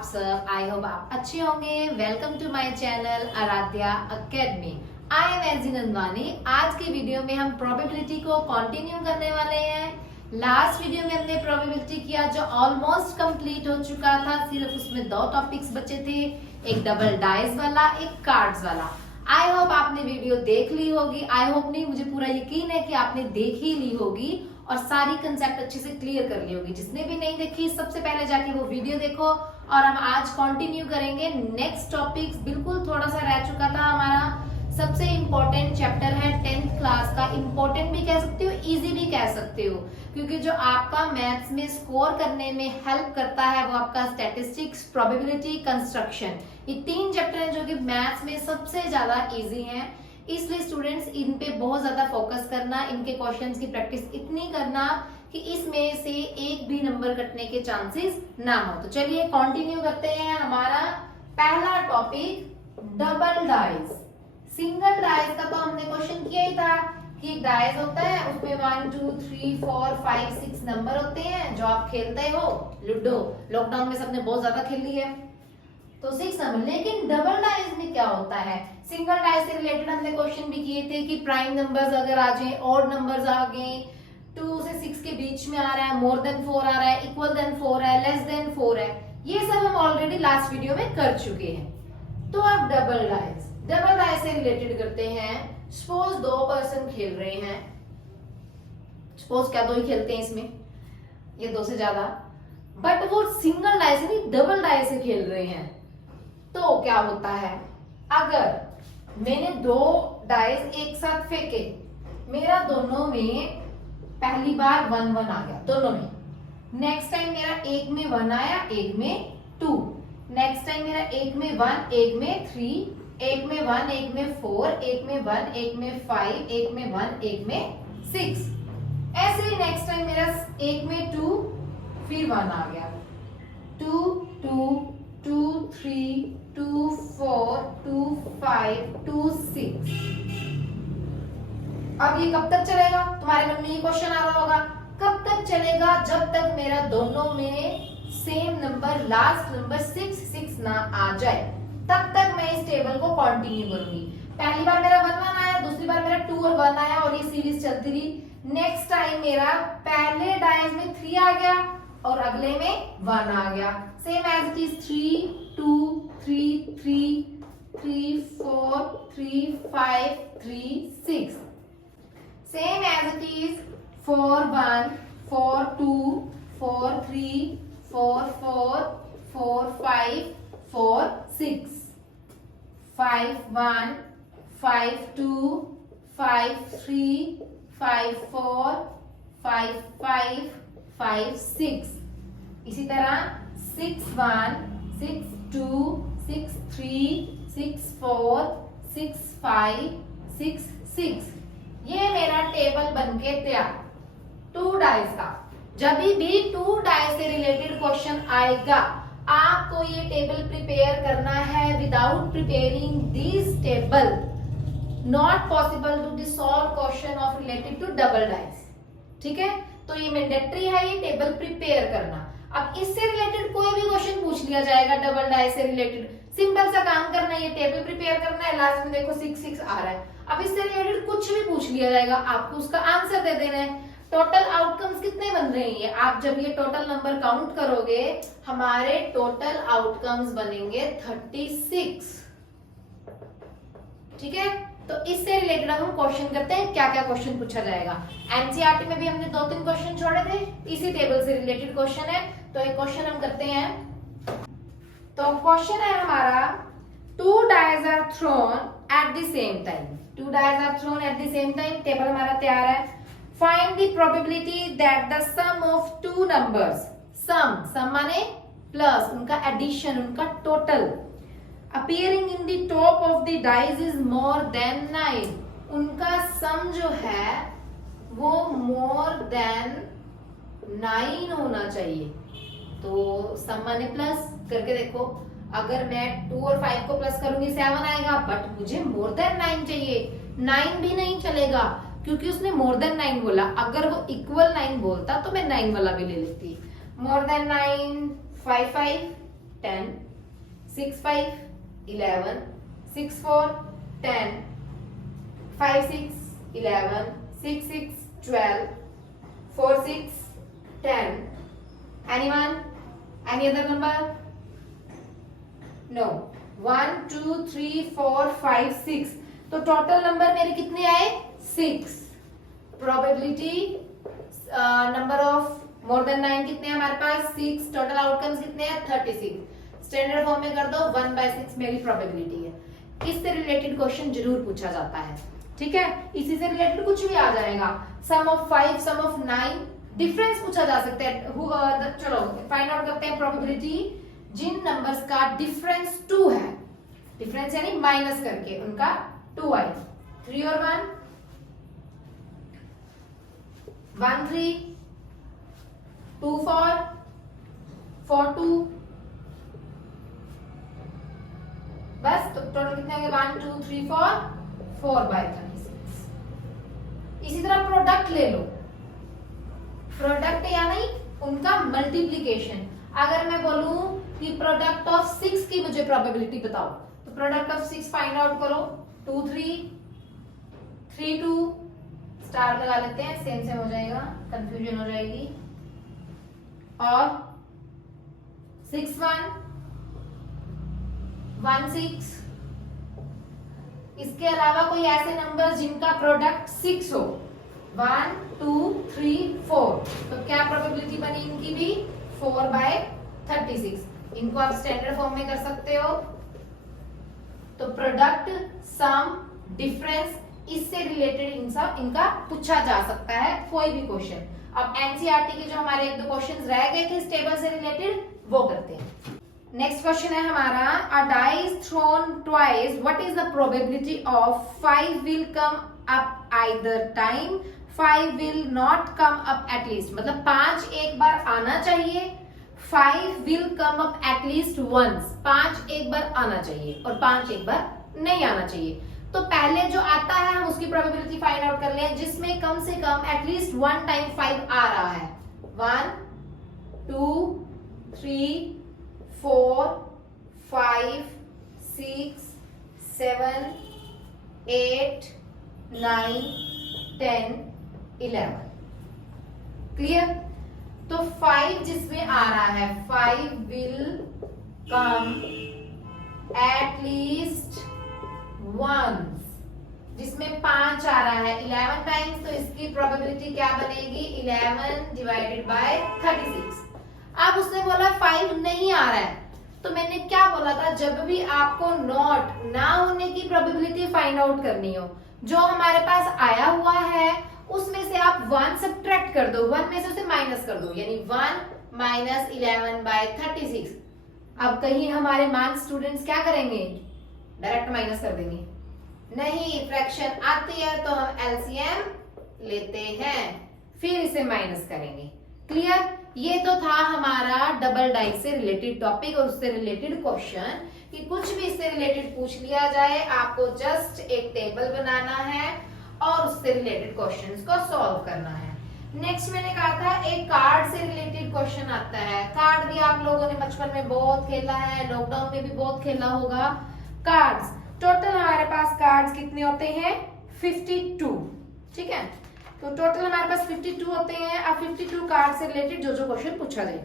आप सब? I hope आप अच्छे होंगे। Welcome to my channel Aaradhya academy. I am AG Nandwani. आज की वीडियो में हम प्रोबेबिलिटी को कंटिन्यू करने वाले हैं। लास्ट वीडियो में हमने प्रोबेबिलिटी किया जो ऑलमोस्ट कंप्लीट हो चुका था। सिर्फ उसमें 2 टॉपिक्स बचे थे, एक डबल डाइस वाला, एक कार्ड्स वाला। आई होप आपने वीडियो देख ली होगी। आई होप नहीं, मुझे पूरा यकीन है कि आपने देख ही ली होगी और सारी कंसेप्ट अच्छे से क्लियर कर ली होगी। जिसने भी नहीं देखी सबसे पहले जाके वो वीडियो देखो। और हम आज कंटिन्यू करेंगे नेक्स्ट टॉपिक्स। बिल्कुल थोड़ा सा रह चुका था हमारा। सबसे इम्पोर्टेंट चैप्टर है 10th क्लास का। इम्पोर्टेंट भी कह सकते हो, इजी भी कह सकते हो, क्योंकि जो आपका मैथ्स में स्कोर करने में हेल्प करता है वो आपका स्टैटिस्टिक्स, प्रोबेबिलिटी, कंस्ट्रक्शन। ये 3 चैप्टर हैं जो कि मैथ्स में सबसे ज्यादा इजी हैं। इसलिए स्टूडेंट्स इन पे बहुत ज्यादा फोकस करना, इनके क्वेश्चंस की प्रैक्टिस इतनी करना कि इसमें से एक भी नंबर कटने के चांसेस ना हो। तो चलिए कंटिन्यू करते हैं। हमारा पहला topic double dice. Single dice का तो हमने क्वेश्चन किया ही था कि एक डाइस होता है, उसमें 1 2 3 4 5 6 नंबर होते हैं जो आप खेलते हो। लूडो लॉकडाउन में सबने बहुत ज्यादा खेली है, तो 6 नंबर। लेकिन डबल डाइस में क्या होता है? सिंगल डाइस से रिलेटेड हमने क्वेश्चन भी किए थे कि प्राइम नंबर्स अगर आ जाए, ऑड नंबर्स आ गए, 2 से 6 के बीच में आ रहा है, मोर देन 4 आ रहा है, इक्वल देन 4 है, लेस देन 4 है, ये सब हम ऑलरेडी लास्ट वीडियो में कर चुके हैं। तो अब डबल डाइस से रिलेटेड करते हैं। सपोज 2 पर्सन खेल रहे हैं। सपोज क्या 2 ही खेलते हैं इसमें, ये 2 से ज्यादा, बट वो सिंगल डाइस नहीं डबल डाइस से खेल रहे हैं। तो क्या होता है, अगर मैंने 2 डाइस एक साथ फेंके, मेरा दोनों में पहली बार 1 1 आ गया दोनों में। नेक्स्ट टाइम मेरा एक में 1 आया, एक में 2। नेक्स्ट टाइम मेरा एक में 1, एक में 3, एक में 1, एक में 4, एक में 1, एक में 5, एक में 1, एक में 6। ऐसे ही नेक्स्ट टाइम मेरा एक में 2, फिर 1 आ गया, 2 2 2 3 2 4 2 5 2 6। अब ये कब तक चलेगा? तुम्हारे मन में ये क्वेश्चन आ रहा होगा, कब तक चलेगा? जब तक मेरा दोनों में सेम नंबर, लास्ट नंबर 6 6 ना आ जाए, तब तक मैं इस टेबल को कंटिन्यू करूंगी। पहली बार मेरा 1 1 आया, दूसरी बार मेरा 2 और 1 आया, और ये सीरीज चलती रही। नेक्स्ट टाइम मेरा पहले डाइस में 3 आ गया और अगले में 1 आ गया। Same as it is 3 2 3 3 3 4 3 5 3 6। Same as it is 4 1 4 2 4 3 4 4 4 5 4 6 5 1 5 2 5 3 5 4 5 5 5 6। इसी तरह 6 1 6 2 6 3 6 4 6 5 6 6। ये मेरा टेबल बनके तैयार 2 डाइस का। जब भी 2 डाइस से रिलेटेड क्वेश्चन आएगा, आपको ये टेबल प्रिपेयर करना है। Without preparing this table not possible to solve question of related to double dice. ठीक है, तो ये मैंडेटरी है ये टेबल प्रिपेयर करना। अब इससे रिलेटेड कोई भी क्वेश्चन पूछ लिया जाएगा डबल डाइस से रिलेटेड, सिंपल सा काम करना है, ये टेबल प्रिपेयर करना है। लास्ट में देखो 6 6 आ रहा है। अब इससे रिलेटेड कुछ भी पूछ लिया जाएगा, आपको उसका आंसर दे देना है। टोटल आउटकम्स कितने बन रहे हैं? आप जब ये टोटल नंबर काउंट करोगे, हमारे टोटल आउटकम्स बनेंगे 36। ठीक है, तो इससे रिलेटेड हम क्वेश्चन करते हैं। क्या क्या क्वेश्चन पूछा जाएगा? एनसीईआरटी में भी हमने 2-3 क्वेश्चन छोड़े थे, इसी टेबल से रिलेटेड क्वेश्चन है। तो एक क्वेश्चन हम करते हैं। तो क्वेश्चन है हमारा 2 dice are thrown at the same time. 2 dice are thrown at the same time. Table हमारा तैयार है। Find the probability that the sum of 2 numbers, sum माने प्लस, उनका एडिशन, उनका total, appearing in the top of the dice is more than 9। उनका सम जो है वो more than 9 होना चाहिए। तो सम माने प्लस करके देखो, अगर मैं 2 और 5 को प्लस करूंगी 7 आएगा, बट मुझे more than 9 चाहिए। 9 भी नहीं चलेगा क्योंकि उसने मोर देन 9 बोला। अगर वो इक्वल 9 बोलता तो मैं 9 वाला भी ले लेती। More than 9 5 5 10, 6 5 11, 6 4 10, 5 6 11, 6 6 12, 4 6 10. Anyone? Any other number? No. 1 2 3 4 5 6. तो टोटल नंबर मेरे कितने आए? 6. Probability number of more than 9 कितने हैं हमारे पास? 6. टोटल आउटकम्स कितने हैं? 36. स्टैंडर्ड फॉर्म में कर दो, 1/6 मेरी प्रोबेबिलिटी है। इससे रिलेटेड क्वेश्चन जरूर पूछा जाता है, ठीक है। इसी से रिलेटेड कुछ भी आ जाएगा, सम ऑफ 5, सम ऑफ 9, डिफरेंस पूछा जा सकता है। चलो फाइंड आउट करते हैं प्रोबेबिलिटी जिन नंबर्स का डिफरेंस 2 है, डिफरेंस यानी माइनस करके उनका 2 आई। 3 और 1, 1 3, 2 4, 4 2, बस। तो टोटल कितने होंगे? 1 2 3 4, 4/36। इसी तरह प्रोडक्ट ले लो, प्रोडक्ट यानी उनका मल्टीप्लीकेशन। अगर मैं बोलूं कि प्रोडक्ट ऑफ 6 की मुझे प्रोबेबिलिटी बताओ, तो प्रोडक्ट ऑफ 6 फाइंड आउट करो। 2 3, 3 2, स्टार लगा लेते हैं, सेम सेम हो जाएगा, कंफ्यूजन हो जाएगी। और 6 1, 1 6। इसके अलावा कोई ऐसे नंबर जिनका प्रोडक्ट 6 हो, 1 2 3 4, तो क्या प्रोबेबिलिटी बनी इनकी भी? 4/36। इनको आप स्टैंडर्ड फॉर्म में कर सकते हो। तो प्रोडक्ट, सम, डिफरेंस, इससे रिलेटेड इनका पूछा जा सकता है कोई भी क्वेश्चन। अब एनसीईआरटी के जो हमारे 1-2 क्वेश्चंस रह गए थे इस टेबल से रिलेटेड, वो करते हैं। नेक्स्ट क्वेश्चन है हमारा, a die is thrown twice, what is the probability of 5 will come up either time, 5 will not come up at least. मतलब 5 एक बार आना चाहिए, 5 will come up at least once, 5 एक बार आना चाहिए और 5 एक बार नहीं आना चाहिए। तो पहले जो आता है हम उसकी प्रोबेबिलिटी फाइंड आउट कर लें, जिसमें कम से कम एटलीस्ट 1 टाइम 5 आ रहा है। 1 2 3 4 5 6 7 8 9 10 11। क्लियर? तो 5 जिसमें आ रहा है, 5 will come at least once, जिसमें 5 आ रहा है 11 टाइम्स, तो इसकी प्रोबेबिलिटी क्या बनेगी? 11 डिवाइडेड बाय 36। अब उसने बोला 5 नहीं आ रहा है, तो मैंने क्या बोला था, जब भी आपको नॉट ना होने की प्रोबेबिलिटी फाइंड आउट करनी हो, जो हमारे पास आया हुआ है उसमें से आप 1 सब्ट्रैक्ट कर दो, 1 में से उसे माइनस कर दो, यानी 1 माइनस 11/36। अब कहीं हमारे मार्क्स स्टूडेंट्स क्या करेंगे? डायरेक्ट माइनस कर देंगे। नहीं, फ्रैक्शन आती है तो हम एलसीएम लेते हैं, फिर इसे माइनस करेंगे। क्लियर? ये तो था हमारा डबल डाई से रिलेटेड टॉपिक और उससे रिलेटेड क्वेश्चन, कि कुछ भी इससे रिलेटेड पूछ लिया जाए, आपको जस्ट एक टेबल बनाना है और उससे रिलेटेड क्वेश्चंस को सॉल्व करना है। नेक्स्ट मैंने कहा था एक कार्ड से रिलेटेड क्वेश्चन आता है। कार्ड भी आप लोगों ने बचपन में बहुत खेला है, लॉकडाउन में भी बहुत खेला होगा। कार्ड्स, टोटल हमारे पास कार्ड्स कितने होते हैं? 52। ठीक है, तो टोटल हमारे पास 52 होते हैं। अब 52 कार्ड से रिलेटेड जो जो क्वेश्चन पूछा जाए,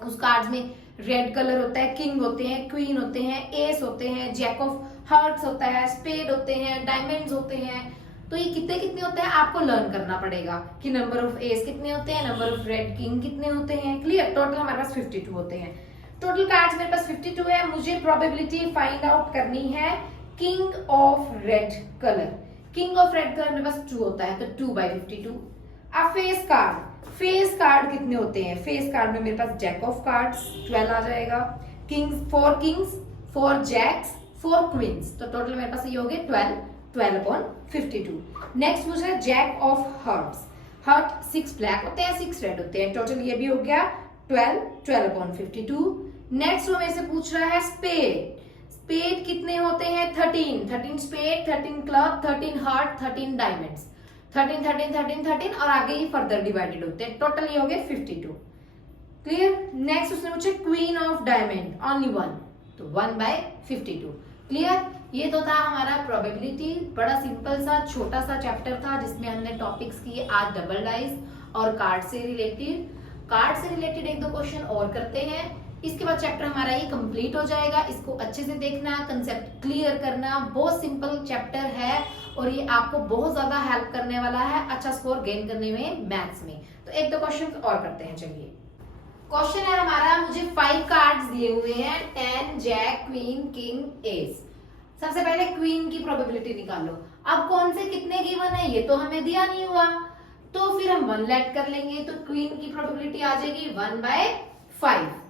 उस कार्ड में रेड कलर होता है, किंग होते हैं, क्वीन होते हैं, एस होते हैं, जैक ऑफ हार्ट्स होता है, स्पेड होते हैं, डायमंड्स होते हैं। तो ये कितने कितने होते हैं आपको लर्न करना पड़ेगा कि नंबर ऑफ एस कितने होते हैं, नंबर ऑफ रेड किंग कितने होते हैं। क्लियर? टोटल हमारे पास 52 होते हैं। टोटल कार्ड्स मेरे पास 52 है। मुझे प्रोबेबिलिटी फाइंड आउट करनी है king of red colour. King of red colour मेरे पास 2 होता है, तो 2/52। अब फेस कार्ड, फेस कार्ड कितने होते हैं? फेस कार्ड में मेरे पास जैक ऑफ कार्ड्स 12 आ जाएगा, किंग्स 4 किंग्स, 4 जैक्स, 4 क्वींस, तो टोटल मेरे पास ये हो गए 12/52। नेक्स्ट पूछा है jack of hearts. Heart 6 black होते हैं, 6 रेड होते हैं, टोटल ये भी हो गया 12/52। नेक्स्ट वो मेरे से पूछ रहा है स्पेड। स्पेड कितने होते हैं? 13 स्पेड, 13 क्लब, 13 हार्ट, 13 डायमंड्स, 13 13 13 13 और आगे ही फर्दर डिवाइडेड होते हैं। टोटल ये हो गए 52। क्लियर। नेक्स्ट उसने पूछा queen of diamond only one, तो 1/52। क्लियर। ये तो था हमारा प्रोबेबिलिटी, बड़ा सिंपल सा छोटा सा चैप्टर था जिसमें हमने टॉपिक्स किए आज डबल डाइस और कार्ड से रिलेटेड। कार्ड से रिलेटेड एक दो क्वेश्चन और करते हैं, इसके बाद चैप्टर हमारा ये कंप्लीट हो जाएगा। इसको अच्छे से देखना, कंसेप्ट क्लियर करना, बहुत सिंपल चैप्टर है और ये आपको बहुत ज्यादा हेल्प करने वाला है अच्छा स्कोर गेन करने में मैथ्स में। तो एक दो क्वेश्चन और करते हैं। चलिए, क्वेश्चन है हमारा, मुझे 5 कार्ड्स दिए हुए हैं, 10, जैक, क्वीन, किंग, एस। सबसे पहले क्वीन की प्रोबेबिलिटी निकालो। अब कौन से कितने गिवन है ये तो हमें दिया नहीं हुआ, तो फिर हम 1 लेट कर लेंगे, तो क्वीन की प्रोबेबिलिटी आ जाएगी 1/5।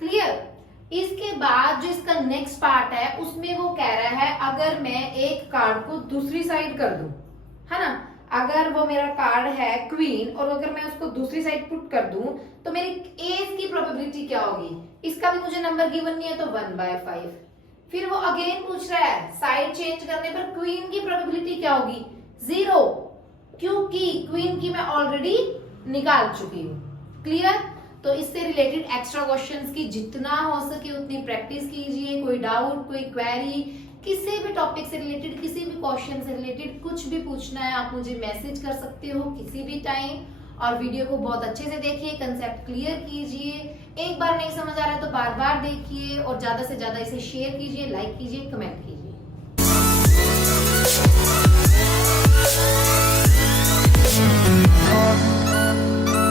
क्लियर। इसके बाद जो इसका नेक्स्ट पार्ट है उसमें वो कह रहा है अगर मैं एक कार्ड को दूसरी साइड कर दूं, है ना, अगर वो मेरा कार्ड है क्वीन और अगर मैं उसको दूसरी साइड पुट कर दूं तो मेरी एस की प्रोबेबिलिटी क्या होगी। इसका भी मुझे नंबर गिवन नहीं है, तो 1/5। फिर वो अगेन पूछ रहा है साइड चेंज करने पर क्वीन की प्रोबेबिलिटी क्या होगी, 0, क्योंकि क्वीन की मैं ऑलरेडी निकाल चुकी हूँ। क्लियर। तो इससे रिलेटेड एक्स्ट्रा क्वेश्चंस की जितना हो सके उतनी प्रैक्टिस कीजिए। कोई डाउट, कोई क्वेरी, किसी भी टॉपिक से रिलेटेड, किसी भी क्वेश्चन से रिलेटेड कुछ भी पूछना है आप मुझे मैसेज कर सकते हो किसी भी टाइम। और वीडियो को बहुत अच्छे से देखिए, कंसेप्ट क्लियर कीजिए। एक बार नहीं समझ आ रहा है तो बार बार देखिए और ज्यादा से ज्यादा इसे शेयर कीजिए, लाइक कीजिए, कमेंट कीजिए।